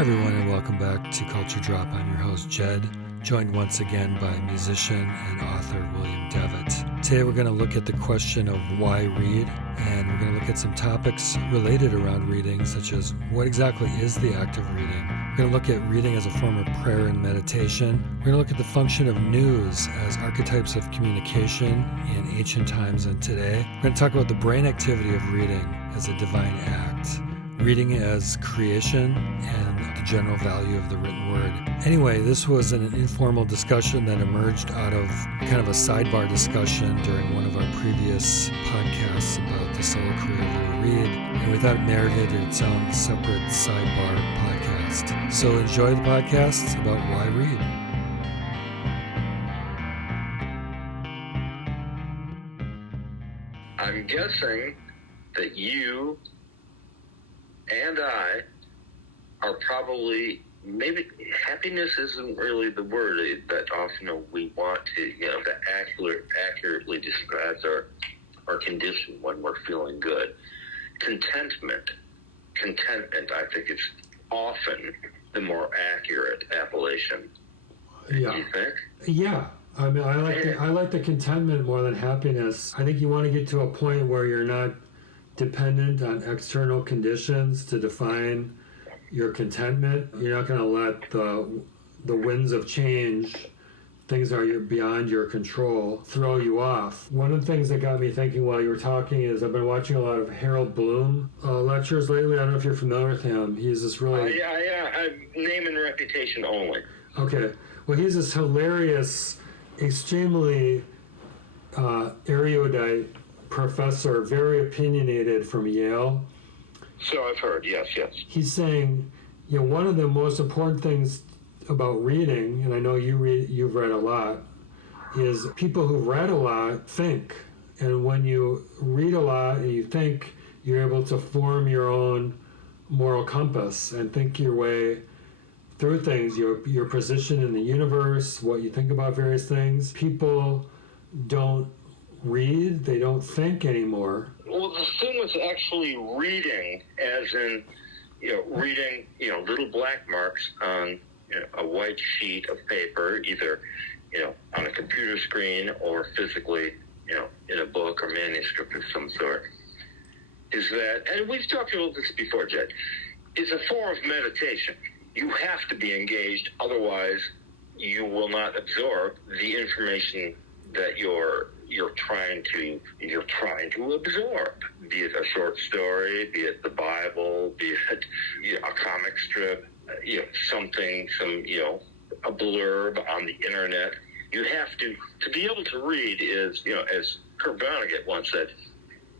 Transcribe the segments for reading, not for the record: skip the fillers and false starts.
Hi everyone and welcome back to Culture Drop. I'm your host Jed, joined once again by musician and author William Devitt. Today we're going to look at the question of why read, and we're going to look at some topics related around reading, such as what exactly is the act of reading. We're going to look at reading as a form of prayer and meditation. We're going to look at the function of news as archetypes of communication in ancient times and today. We're going to talk about the brain activity of reading as a divine act, reading as creation, and the general value of the written word. Anyway, this was an informal discussion that emerged out of kind of a sidebar discussion during one of our previous podcasts about the solo career of Lou Reed, and we thought it merited its own separate sidebar podcast. So enjoy the podcast about why read. I'm guessing that you and I are probably, maybe happiness isn't really the word that often we want to, that accurately describes our condition when we're feeling good. Contentment, I think it's often the more accurate appellation. Yeah. Do you think? Yeah. I mean, I like the contentment more than happiness. I think you want to get to a point where you're not dependent on external conditions to define your contentment. You're not going to let the winds of change, things that are beyond your control, throw you off. One of the things that got me thinking while you were talking is I've been watching a lot of Harold Bloom lectures lately. I don't know if you're familiar with him. He's this really... Yeah. Name and reputation only. Okay. Well, he's this hilarious, extremely erudite professor, very opinionated from Yale. So I've heard, yes. He's saying, one of the most important things about reading, and I know you've read a lot, is people who've read a lot think. And when you read a lot and you think, you're able to form your own moral compass and think your way through things, your position in the universe, what you think about various things. People don't read, they don't think anymore. Well, the thing with actually reading, as in, reading, little black marks on a white sheet of paper, either, on a computer screen or physically, in a book or manuscript of some sort, is that, and we've talked about this before, Jed, is a form of meditation. You have to be engaged, otherwise you will not absorb the information that you're trying to absorb, be it a short story, be it the Bible, be it a comic strip, a blurb on the internet. You have to be able to read is, as Kurt Vonnegut once said,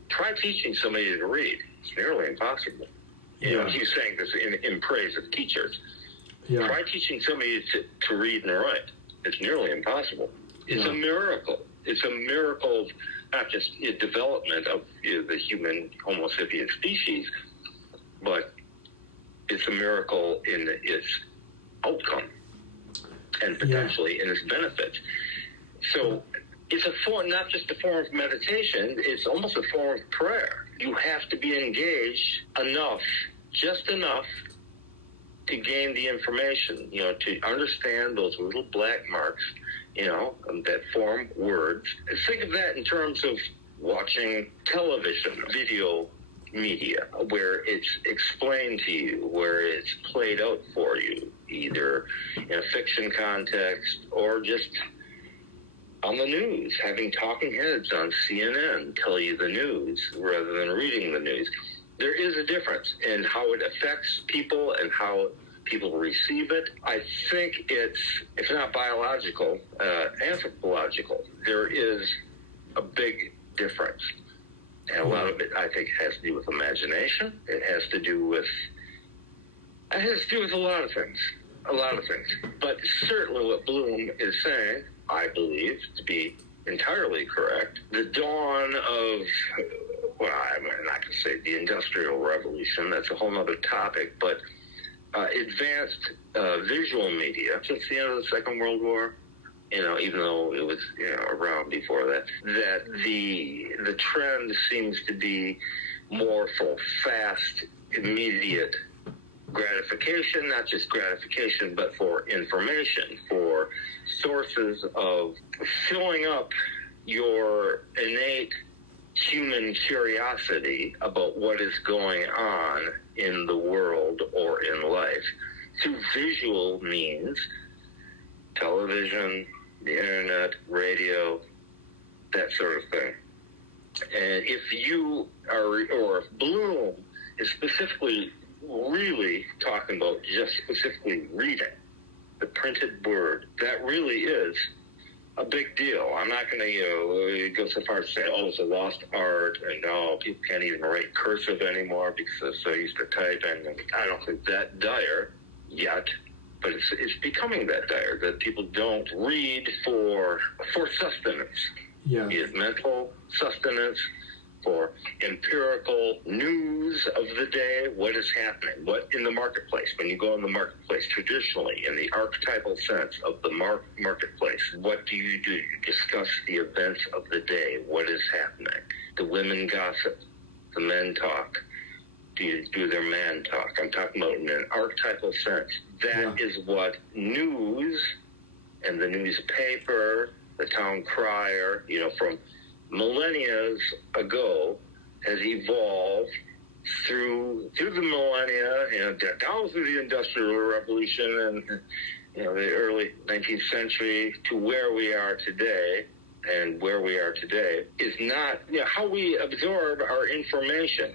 try teaching somebody to read. It's nearly impossible. He's saying this in praise of teachers. Yeah. Try teaching somebody to read and write. It's nearly impossible. It's a miracle. It's a miracle of not just the development of the human Homo sapien species, but it's a miracle in its outcome and potentially in its benefits. So it's a form, not just a form of meditation, it's almost a form of prayer. You have to be engaged enough, just enough, to gain the information, to understand those little black marks, that form words. Think of that in terms of watching television, video media, where it's explained to you, where it's played out for you, either in a fiction context or just on the news, having talking heads on CNN tell you the news rather than reading the news. There is a difference in how it affects people and how people receive it. I think it's, if not biological, anthropological. There is a big difference. And a lot of it, I think, has to do with imagination. It has to do with a lot of things. But certainly what Bloom is saying, I believe to be entirely correct, the dawn of, I'm not going to say the Industrial Revolution, that's a whole other topic, but advanced visual media since the end of the Second World War, even though it was around before that the trend seems to be more for fast, immediate gratification, not just gratification, but for information, for sources of filling up your innate human curiosity about what is going on in the world or in life through visual means, television, the internet, radio, that sort of thing. And if you are, or if Bloom is specifically really talking about just specifically reading the printed word, that really is a big deal. I'm not going to go so far as to say, oh, it's a lost art, and no, people can't even write cursive anymore because they're so used to typing. And I don't think that dire yet, but it's becoming that dire, that people don't read for sustenance. Yeah. Be it mental sustenance, for empirical news of the day, what is happening, what in the marketplace. When you go in the marketplace, traditionally, in the archetypal sense of the marketplace, what do? You discuss the events of the day, what is happening. The women gossip, the men talk, do their man talk. I'm talking about in an archetypal sense. That is what news and the newspaper, the town crier, from millennia ago, has evolved through the millennia, down through the Industrial Revolution and the early 19th century to where we are today. And where we are today is not how we absorb our information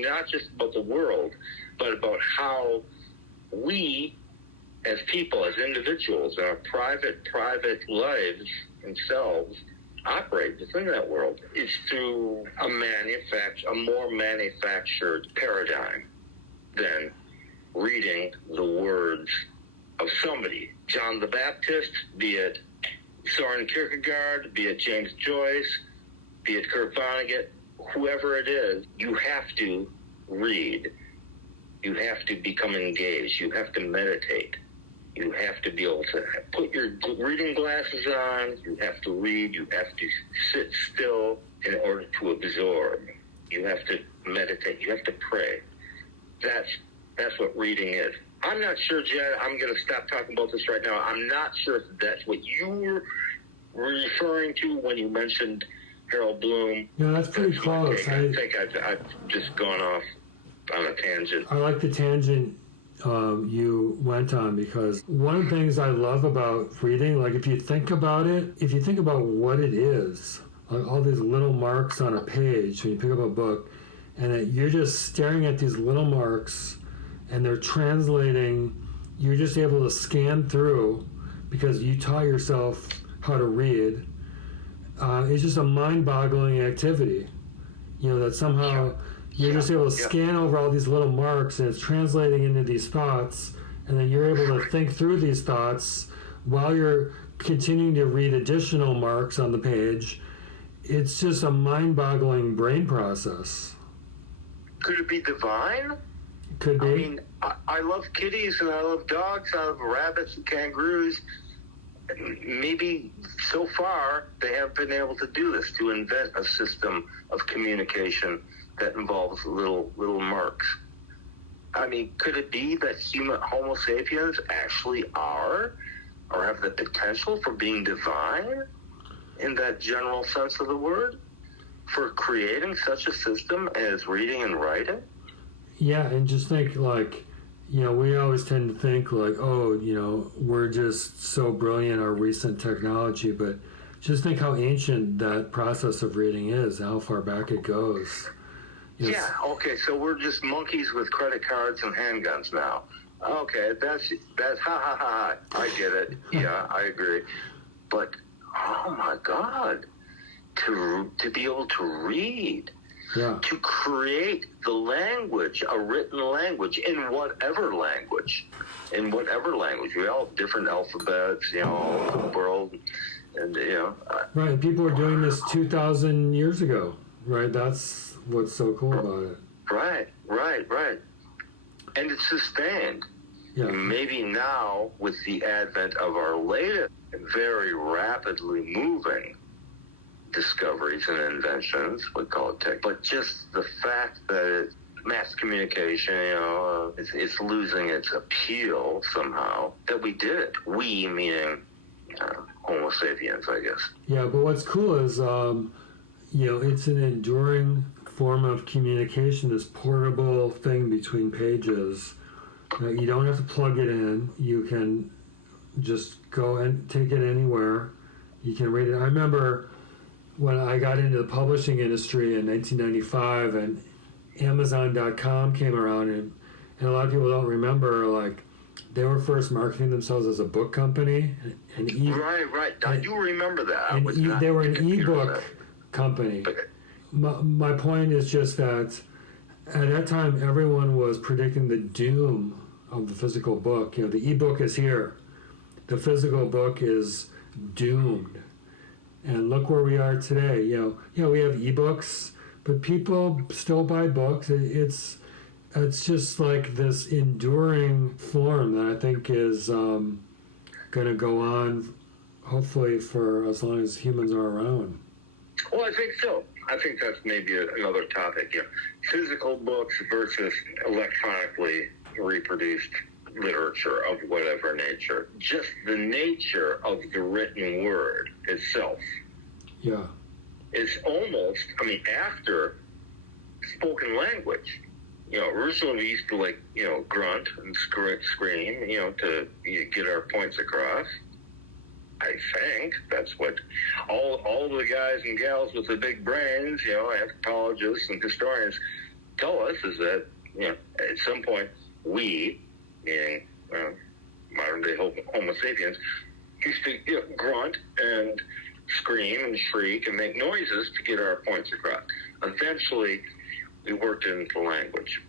not just about the world, but about how we as people, as individuals, in our private lives themselves operate within that world. It's through a more manufactured paradigm than reading the words of somebody. John the Baptist, be it Soren Kierkegaard, be it James Joyce, be it Kurt Vonnegut, whoever it is, you have to read. You have to become engaged. You have to meditate. You have to be able to put your reading glasses on. You have to read. You have to sit still in order to absorb. You have to meditate. You have to pray. That's what reading is. I'm not sure, Jed. I'm going to stop talking about this right now. I'm not sure if that's what you were referring to when you mentioned Harold Bloom. Yeah, that's pretty close. I think I've just gone off on a tangent. I like the tangent you went on, because one of the things I love about reading, like if you think about what it is, like all these little marks on a page when you pick up a book, and that you're just staring at these little marks and they're translating, you're just able to scan through because you taught yourself how to read. It's just a mind-boggling activity, that somehow you're just able to scan over all these little marks and it's translating into these thoughts, and then you're able to think through these thoughts while you're continuing to read additional marks on the page. It's just a mind-boggling brain process. Could it be divine? Could be. I mean, I love kitties and I love dogs. I love rabbits and kangaroos. Maybe so far they have been able to do this, to invent a system of communication that involves little marks. I mean, could it be that Homo sapiens actually are, or have the potential for being divine in that general sense of the word, for creating such a system as reading and writing? Yeah, and just think we always tend to think we're just so brilliant, our recent technology, but just think how ancient that process of reading is, how far back it goes. Yeah, okay, so we're just monkeys with credit cards and handguns now. Okay, that's ha. I get it. Yeah, I agree. But, oh my God, to be able to read, to create the language, a written language, in whatever language. We all have different alphabets, all over the world. And, Right, people were doing this 2,000 years ago, right? That's what's so cool about it. Right. And it's sustained. Yeah. Maybe now, with the advent of our latest, very rapidly moving discoveries and inventions, we call it tech, but just the fact that mass communication, it's losing its appeal somehow. That we did it. We meaning Homo sapiens, I guess. Yeah, but what's cool is, it's an enduring form of communication, this portable thing between pages. You don't have to plug it in. You can just go and take it anywhere. You can read it. I remember when I got into the publishing industry in 1995 and Amazon.com came around, and a lot of people don't remember, like, they were first marketing themselves as a book company. Right. I do remember that. And they were an ebook company. My point is just that at that time, everyone was predicting the doom of the physical book. The ebook is here. The physical book is doomed. And look where we are today. We have ebooks, but people still buy books. It's just like this enduring form that I think is going to go on, hopefully, for as long as humans are around. Well, I think so. I think that's maybe another topic. Physical books versus electronically reproduced literature of whatever nature. Just the nature of the written word itself. Yeah. It's almost, after spoken language. Originally we used to grunt and scream, to get our points across. I think that's what all the guys and gals with the big brains, anthropologists and historians tell us, is that, at some point we, meaning modern day Homo sapiens, used to grunt and scream and shriek and make noises to get our points across. Eventually, we worked into language.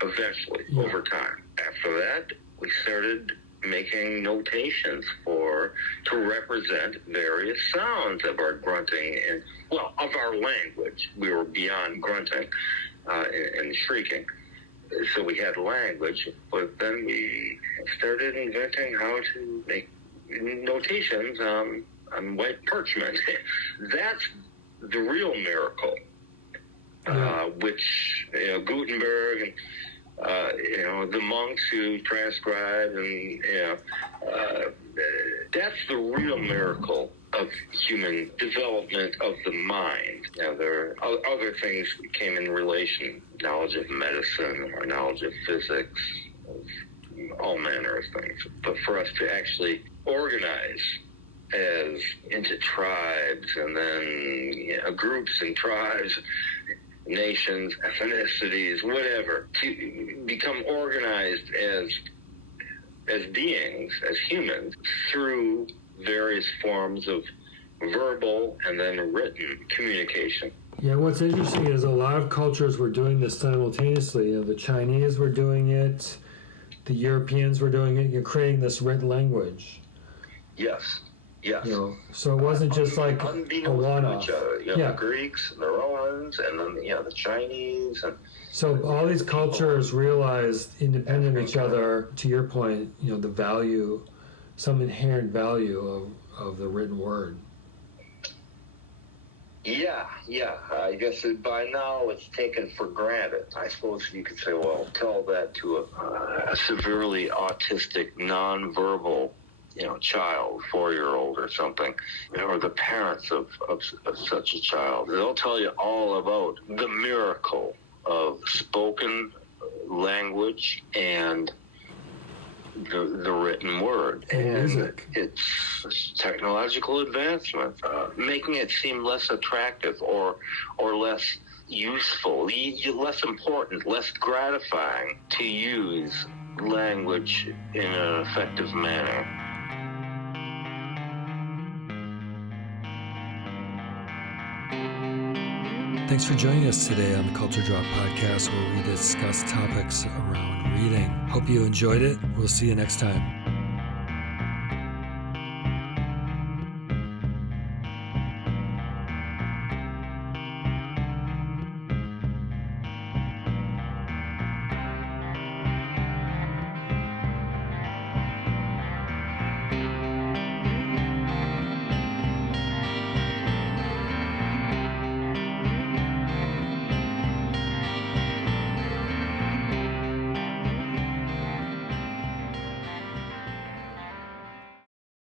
Eventually, over time. After that, we started making notations to represent various sounds of our grunting and, of our language. We were beyond grunting and shrieking. So we had language, but then we started inventing how to make notations on white parchment. That's the real miracle, which Gutenberg and the monks who transcribed, and that's the real miracle of human development of the mind. There are other things that came in relation, knowledge of medicine or knowledge of physics, of all manner of things. But for us to actually organize as into tribes, and then groups and tribes, nations, ethnicities, whatever, to become organized as beings, as humans, through various forms of verbal and then written communication. Yeah, what's interesting is a lot of cultures were doing this simultaneously. The Chinese were doing it, the Europeans were doing it. You're creating this written language. Yes. So it wasn't just like a one-off. The Greeks, the Romans, and then the Chinese. And so all these cultures realized, independent of each other, to your point, the value, some inherent value of the written word. Yeah. I guess by now it's taken for granted. I suppose you could say, well, tell that to a severely autistic, nonverbal child, 4-year-old or something, or the parents of such a child. They'll tell you all about the miracle of spoken language and the written word. And it's technological advancement, making it seem less attractive or less useful, less important, less gratifying to use language in an effective manner. Thanks for joining us today on the Culture Drop Podcast, where we discuss topics around reading. Hope you enjoyed it. We'll see you next time.